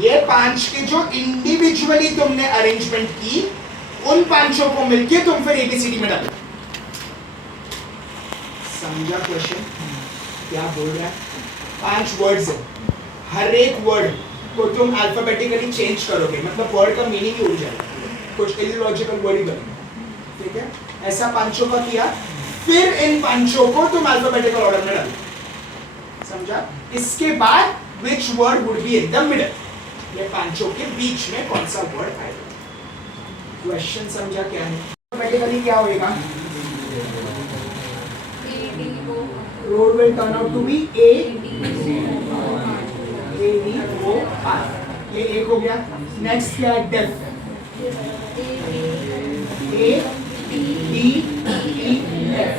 ये 5 के जो इंडिविजुअली तुमने अरेंजमेंट की, उन 5 को मिलके तुम फिर एबीसीडी में डालो। समझा क्वेश्चन क्या बोल रहा है? 5 वर्ड्स है, हर एक वर्ड को तुम अल्फाबेटिकली चेंज करोगे, मतलब वर्ड का मीनिंग ही उड़ जाएगा, कुछ इलॉजिकल वर्ड ही बनेगा, ठीक है? ऐसा 5 का किया, फिर इन 5 को तुम अल्फाबेटिकल ऑर्डर में डालो। समझा? इसके बाद which word would be in the middle, ये 5 के बीच में कौन सा वर्ड आएगा? क्वेश्चन समझा क्या है? अल्फाबेटिकली क्या होएगा? Road will turn out to be A D O R, ये एक हो गया। नेक्स्ट क्या है? Def, A D E F,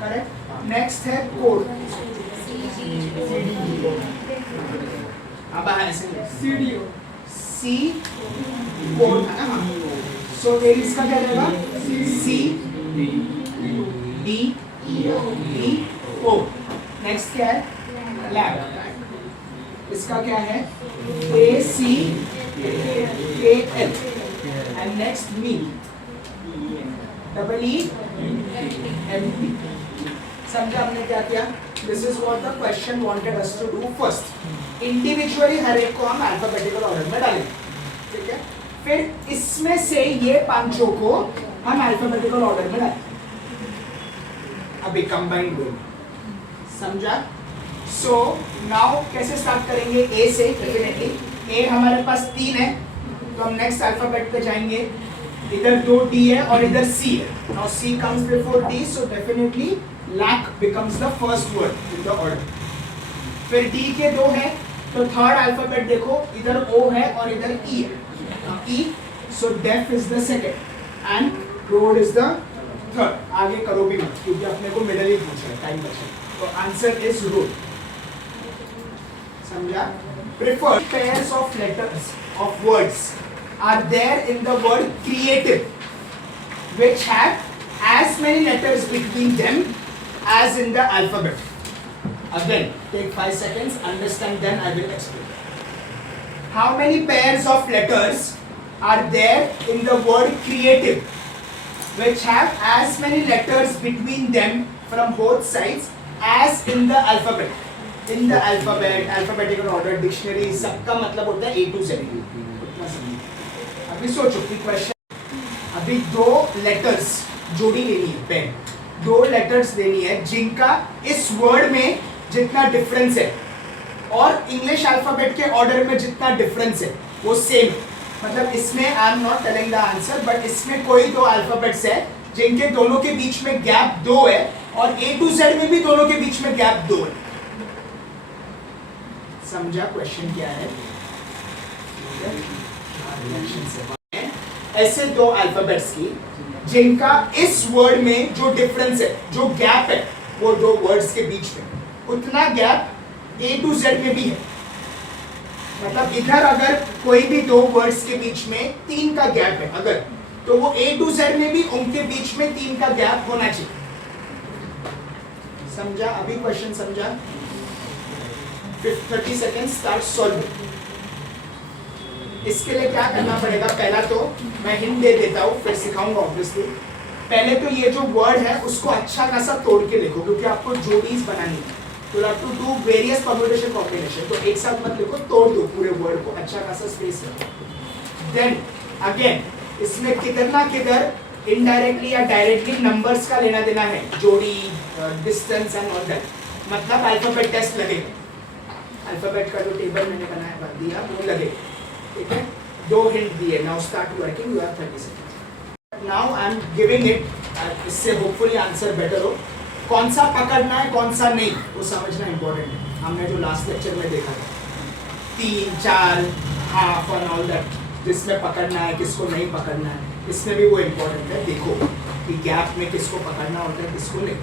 correct. Next है कोड, अब ऐसे CDO, C कोड है ना, सो इसका क्या रहेगा? C D E O। Next क्या है? लैब, इसका क्या है? A C A L, and next me, double E M P। समझा हमने क्या किया? This is what the question wanted us to do first. Individually हर एक को हम अल्फाबेटिकल ऑर्डर में डालेंगे, ठीक है? फिर इसमें से ये 5 को हम अल्फाबेटिकल ऑर्डर में डालेंगे, अभी कंबाइंड वे। समझा? सो नाउ कैसे स्टार्ट करेंगे? ए से। डेफिनेटली ए हमारे पास 3 है, तो हम नेक्स्ट अल्फाबेट पे जाएंगे। इधर 2 डी है और इधर सी है। Now C comes before D, so definitely lack becomes the first word in the order. फिर डी के 2 है, तो थर्ड अल्फाबेट देखो, इधर ओ है और इधर ई है, E, so def is the second and road is the third. आगे करो भी मत, क्योंकि अपने को मिडल ही पूछा है, टाइम बचा, तो आंसर इज रोड। समझा? Preferred pairs of letters of words are there in the word creative, which have as many letters between them as in the alphabet. Again, take 5 seconds, understand, then I will explain. How many pairs of letters are there in the word creative, which have as many letters between them from both sides as in the alphabet? In the alphabet, alphabetical order, dictionary, सबका मतलब होता है A to Z। अभी सोचो कि question, अभी 2 letters जोड़ी लेनी है, पेन 2 लेटर्स लेनी है जिनका इस वर्ड में जितना डिफरेंस है और इंग्लिश अल्फाबेट के ऑर्डर में जितना डिफरेंस है वो सेम। मतलब इसमें I am not telling the answer, but इसमें कोई 2 अल्फाबेट्स है जिनके दोनों के बीच में गैप 2 है, और A to Z में भी दोनों के बीच में गैप 2 है। समझा क्वेश्चन क्या है? ऐसे 2 अल्फाबेट्स की जिनका इस वर्ड में जो डिफरेंस है, जो गैप है, वो 2 वर्ड्स के बीच में उतना गैप A to Z में भी है। मतलब इधर अगर कोई भी 2 वर्ड्स के बीच में 3 का गैप है अगर, तो वो A to Z में भी उनके बीच में 3 का गैप होना चाहिए। समझा? अभी क्वेश्चन समझा? 30 seconds, start solving। इसके लिए क्या करना पड़ेगा? पहला तो मैं हिंट दे देता हूँ, फिर सिखाऊंगा ऑब्वियसली। पहले तो ये जो वर्ड है उसको अच्छा खासा तोड़ के लिखो, क्योंकि आपको जोड़ीज बनानी है, तो have to do various permutation combination. तो एक साथ मत लिखो, तोड़ दो पूरे वर्ड को, अच्छा खासा स्पेस रखो। देन अगेन इसमें किधर किधर इनडायरेक्टली या डायरेक्टली नंबर्स का लेना देना है, जोड़ी, डिस्टेंस एंड ऑल दैट। मतलब अल्फाबेट टेस्ट लगेगा, अल्फाबेट का जो टेबल मैंने बनाया दिया वो लगे, ठीक है? 2 हिंट दिए। Now start working, you have 30 seconds. Now I am giving it, इससे होपफुली आंसर बेटर हो। कौन सा पकड़ना है कौन सा नहीं वो समझना इंपॉर्टेंट है। हमने जो लास्ट लेक्चर में देखा था 3, 4, हाफ और ऑल दैट, जिसमें पकड़ना है किसको नहीं पकड़ना है, इसमें भी वो इम्पोर्टेंट है। देखो कि गैप में किसको पकड़ना होता है किसको नहीं।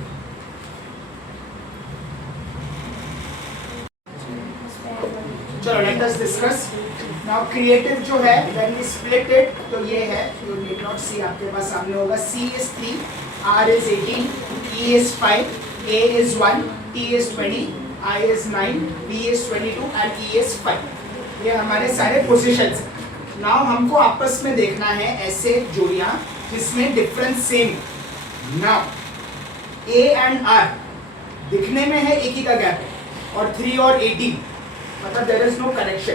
चलो let us discuss now. Creative जो है व्हेन वी स्प्लिट इट, तो ये है, यू नीड नॉट सी, आपके पास सामने होगा। C is 3, R is 18, E is 5, A is 1, T is 20, I is 9, B is 22 and E is 5। ये हमारे सारे पोजीशंस हैं। नाउ हमको आपस में देखना है ऐसे जोड़ियां जिसमें difference same. Now A and R दिखने में है एक ही का गैप है, और 3 और 18 मतलब देयर इज नो कनेक्शन।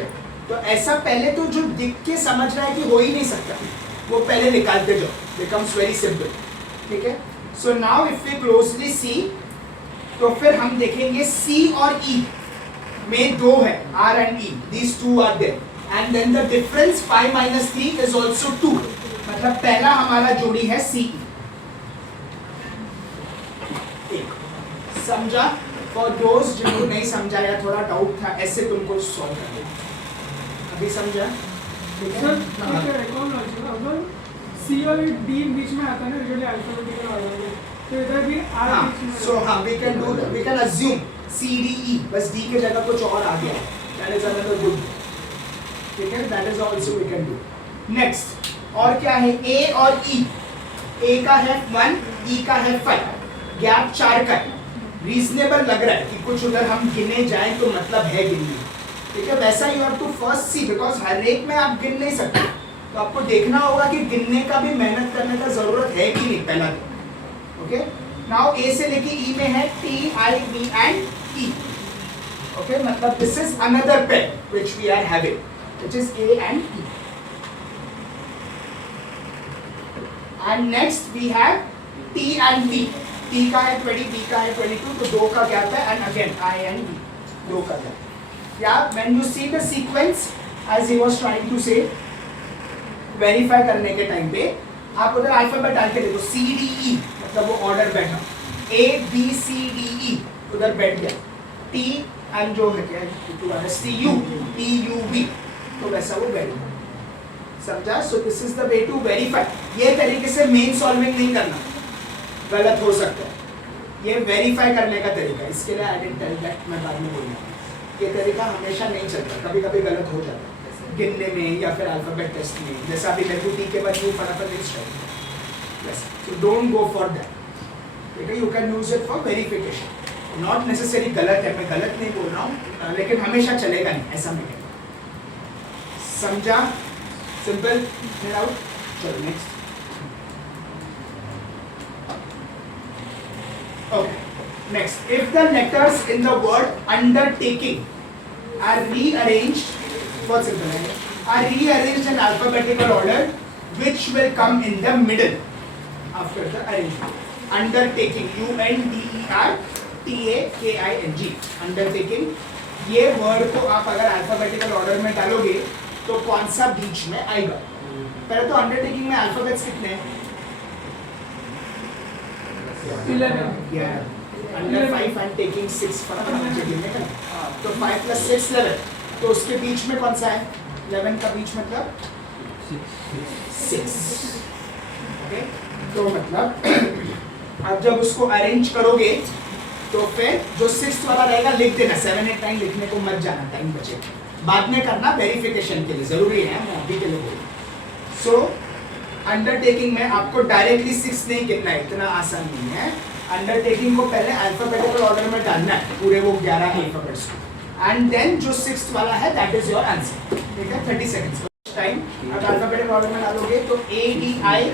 तो ऐसा पहले तो जो दिख के समझ रहा है कि हो ही नहीं सकता, वो पहले निकालते जाओ, बिकम्स वेरी सिंपल। ठीक है, so now if we closely see, तो फिर हम देखेंगे C और E में 2 है, R and E, these two are there, and then the difference 5 minus 3 is also 2, मतलब पहला हमारा जोड़ी है CE। समझा? फॉर दोस्त जिनको नहीं समझा या थोड़ा डाउट था, ऐसे तुमको सॉल्व कर देना। अभी समझा? ठीक है? अगर सी और डी बीच में आता है ना, यूजुअली अल्फाबेटिकल ऑर्डर में, तो इधर भी आर बीच में। सो हाँ, वी कैन अज्यूम CDE, बस D के जगह कुछ और आ गया, दैट इज अनदर गुड। ठीक है, that is also we can do. Next और क्या है? A और E, A का है 1, E का है 5, गैप 4 का है। रीजनेबल लग रहा है कि कुछ उधर हम गिने जाएं तो मतलब है गिनने। ठीक है, वैसा you have to first see, because हर एक में आप गिन नहीं सकते, तो आपको देखना होगा कि गिनने का भी मेहनत करने का जरूरत है कि नहीं पहला तो। ओके, नाउ A से लेके E में है T, I, V and E। Okay, मतलब this is another pair which we are having, which is A and E। And next we have T and V। T का है 20, B का है 22, तो 2 का गैप है, and again I and V, 2 का gap. या when you see the sequence as he was trying to say, verify करने के टाइम पे आप उधर अल्फाबेट डाल के देखो, CDE मतलब वो ऑर्डर बैठा, ABCDE उधर बैठ गया, T एंड जो है क्या TUV, तो वैसा वो बैठ गया। समझा? So this is the way to verify. ये तरीके से मेन सॉल्विंग नहीं करना, गलत हो सकता है। ये वेरीफाई करने का तरीका, इसके लिए आई डिडंट टेल दैट, मैं बाद में बोलूँगा। ये तरीका हमेशा नहीं चलता, कभी कभी गलत हो जाता है गिनने में या फिर अल्फाबेट टेस्ट में। जैसा अभी मेरे को T के बाद यू फटाफट नहीं strike, so don't go for that. ठीक है, you can use it for verification, not necessary गलत है, मैं गलत नहीं बोल रहा हूँ, लेकिन हमेशा चलेगा नहीं, ऐसा मैं कहता हूँ। समझा? सिंपल? आउट। चलो next. Okay. Next, if the letters in the word undertaking are rearranged, what's it called? Are rearranged in alphabetical order, which will come in the middle after the arrangement? Undertaking, UNDERTAKING, undertaking, ये word को आप अगर alphabetical order में डालोगे तो कौन सा बीच में आएगा? पहले तो undertaking में alphabets कितने हैं? 11. Yeah. Under 5 and taking 6 फटाफट मुझे गिनने का, तो 5 plus 6 11, तो उसके बीच में कौन सा है? 11 का बीच मतलब 6। ओके, तो मतलब अब जब उसको अरेंज करोगे तो फिर जो 6th वाला रहेगा लिख देना, 7 8 9 लिखने को मत जाना, टाइम बचेगा, बाद में करना वेरिफिकेशन के लिए, जरूरी है, मैं अभी के लिए बोल। सो अंडरटेकिंग में आपको डायरेक्टली 6 नहीं गिनना है, इतना आसान नहीं है। अंडरटेकिंग को पहले अल्फाबेटिकल ऑर्डर में डालना है, पूरे वो 11 अल्फाबेट्स को, एंड देन जो 6th वाला है दैट इज योर आंसर। ठीक है, 30 सेकंड्स टाइम। अब अल्फाबेटिकल ऑर्डर में डालोगे तो ADINNRTU।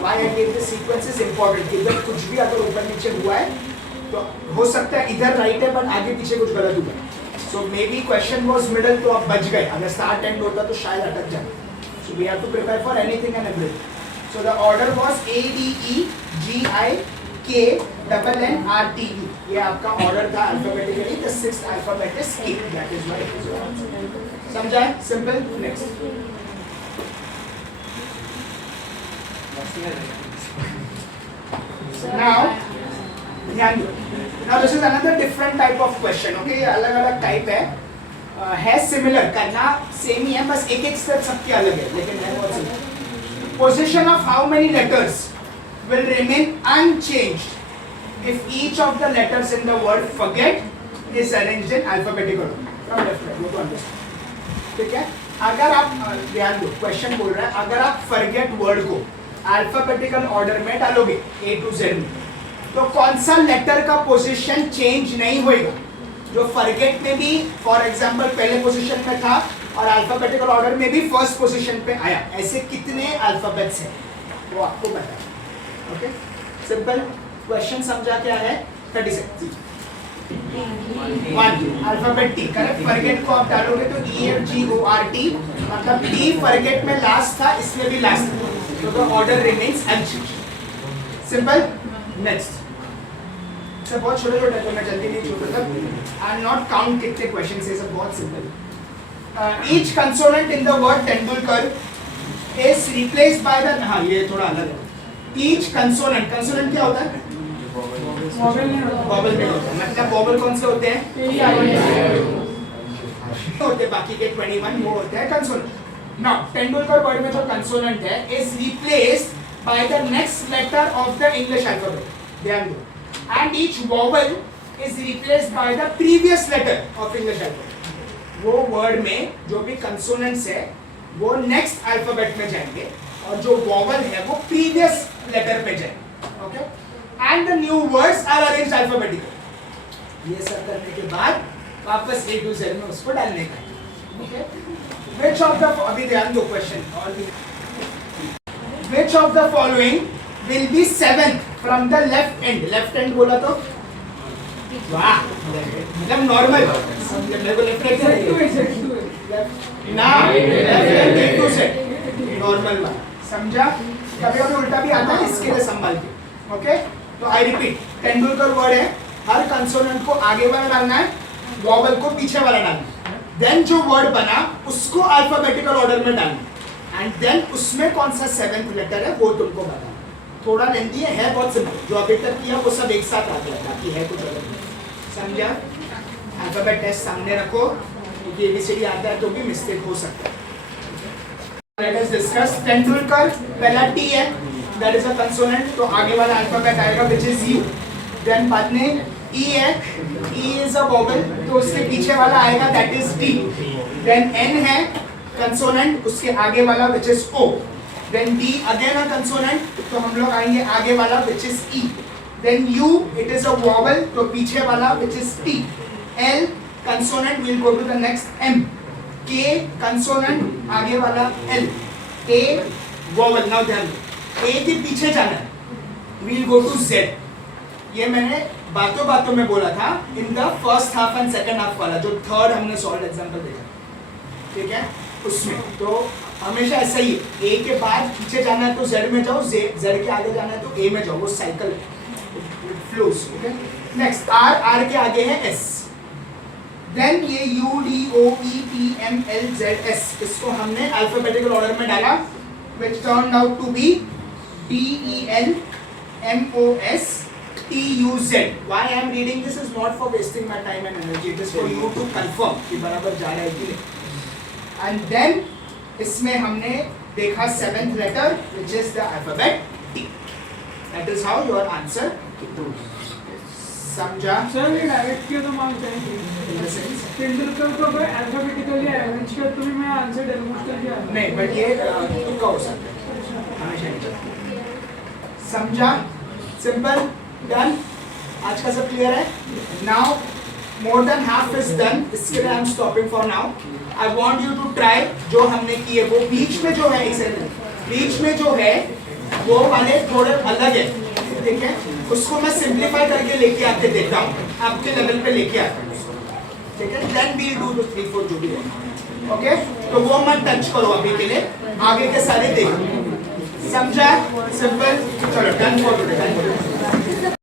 Why I give this sequence is important, इधर कुछ भी अगर ऊपर नीचे हुआ है तो हो सकता है इधर राइट है बट आगे पीछे कुछ गलत हुआ है। So maybe question was middle, तो आप बच गए, अगर स्टार्ट एंड होता तो शायद अटक जाए। So we have to prepare for anything and everything. So the order was ADEGIKNNRTU. ये आपका ऑर्डर था alphabetically, the 6th alphabet is K. That is why it is your answer. समझा है? Simple. Next. Now, ध्यान दो. Now this is another different type of question. Okay, ये अलग-अलग type है सिमिलर, करना सेम ही है, बस एक एक स्टेप सबके अलग है, लेकिन है बहुत similar. Position of how many letters will remain unchanged if each of the letters in the word forget is arranged in alphabetical from left right, वो तो अंडरस्टैंड। ठीक है, अगर आप ध्यान दो, क्वेश्चन बोल रहा है अगर आप फॉरगेट वर्ड को अल्फाबेटिकल ऑर्डर में डालोगे A to Z में, तो कौन सा लेटर का पोजीशन चेंज नहीं होएगा? जो फॉरगेट में भी फॉर एग्जांपल पहले पोजीशन में था और अल्फाबेटिकल ऑर्डर में भी फर्स्ट पोजीशन पे आया, ऐसे कितने अल्फाबेट्स हैं वो आपको पता है। ओके, सिंपल क्वेश्चन समझा क्या है? 30 second. 1 alphabet T, correct. Forget को आप डालोगे तो EFGORT, मतलब टी फॉरगेट में लास्ट था, इसमें भी लास्ट था, तो the order remains unchanged. Simple. Next सब बहुत छोटे छोटे, तो मैं जल्दी नहीं छोटा आई नॉट काउंट कितने क्वेश्चन है, सब बहुत simple. Each consonant in the word Tendulkar is replaced by the, हाँ ये थोड़ा अलग है। ईच कंसोनेंट, कंसोनेंट क्या होता है? वॉवेल नहीं होता। वॉवेल में होता है, मतलब वॉवेल कौन से होते हैं? होते बाकी के 21 वो होते हैं कंसोनेंट। नाउ तेंदुलकर वर्ड में जो कंसोनेंट है is replaced by the next letter of the English alphabet, ध्यान दो, and each vowel is replaced by the previous letter of English alphabet। वो वर्ड में जो भी कंसोनेंट्स है वो नेक्स्ट अल्फाबेट में जाएंगे और जो वॉवल है वो प्रीवियस लेटर पे जाएंगे। Okay, and the new words are arranged alphabetically. ये सब करने के बाद वापस A to Z में उसको डालने का। ओके, which of the, अभी ध्यान दो क्वेश्चन और भी, which of the following will be 7th from the left end? Left end बोला तो वाह, मतलब नॉर्मल, मेरे को लेफ्ट एंड ना, left end to set normal वाला, समझा? कभी कभी उल्टा भी आता है, इसके लिए संभाल के। ओके, तो आई रिपीट, तेंदुलकर वर्ड है, हर कंसोनेंट को आगे वाला डालना है, वॉवल को पीछे वाला डालना है, देन जो वर्ड बना उसको अल्फाबेटिकल ऑर्डर में डालना, एंड देन उसमें कौन सा 7th लेटर है वो तुमको बताना। थोड़ा लेंथी है बहुत सिंपल, जो अभी तक किया वो सब एक साथ आ गया, बाकी है कुछ अलग, समझा? अल्फाबेट टेस्ट सामने रखो, क्योंकि ABCD आता है तो भी मिस्टेक हो सकता है। लेट अस डिस्कस तेंदुलकर, पहला T है, दैट इज अ कंसोनेंट, तो आगे वाला अल्फाबेट आएगा व्हिच इज U। देन बाद में E है, E इज अ वॉवेल, तो उसके पीछे वाला आएगा that is D। Then N है कंसोनेंट, उसके आगे वाला which is O। Then D again a consonant, तो हम लोग आएंगे आगे वाला which is E। Then U it is a vowel, तो पीछे वाला which is T। L consonant will go to the next M। K consonant आगे वाला L। A vowel, now ध्यान दो, A के पीछे जाना है will go to Z। ये मैंने बातों बातों में बोला था in the first half and second half वाला, जो थर्ड हमने सॉल्व एग्जाम्पल देखा, ठीक है, उसमें तो हमेशा ऐसा ही है, ए के बाद पीछे जाना है तो जेड में जाओ, जेड के आगे जाना है तो ए में जाओ, वो cycle flows. Okay, next R के आगे है एस, देन ये U D O E P M L Z S, इसको हमने अल्फाबेटिकल ऑर्डर में डाला which turned out to be D E L M O S T U Z. Why I am reading this is not for wasting my time and energy, it is for you to confirm कि बराबर जा रहा है कि नहीं। And then इसमें हमने देखा 7th letter which is the alphabet T। That is how your answer समझा? सर ये डायरेक्ट किया तो मार्क्स जाएंगे। तेंदुलकर को अगर अल्फाबेटिकली अरेंज किया तो भी मैं आंसर डेमोन्स्ट्रेट किया नहीं, बट ये तुक्का हो सकता है, हमेशा नहीं। समझा? Simple, done. आज का सब क्लियर है? Now more than half is done, इसके लिए I am stopping for now। I want you to try जो हमने किए वो बीच में जो है, एक सेकंड, बीच में जो है वो वाले थोड़े अलग है, ठीक है, उसको मैं सिंप्लीफाई करके लेके आके देता हूँ, आपके लेवल पे लेके आता हूँ, ठीक है, then we'll do the 3 4 जो भी है। ओके, तो वो मत टच करो अभी के लिए, आगे के सारे देखो। समझा? सिंपल, चलो डन फॉर टुडे।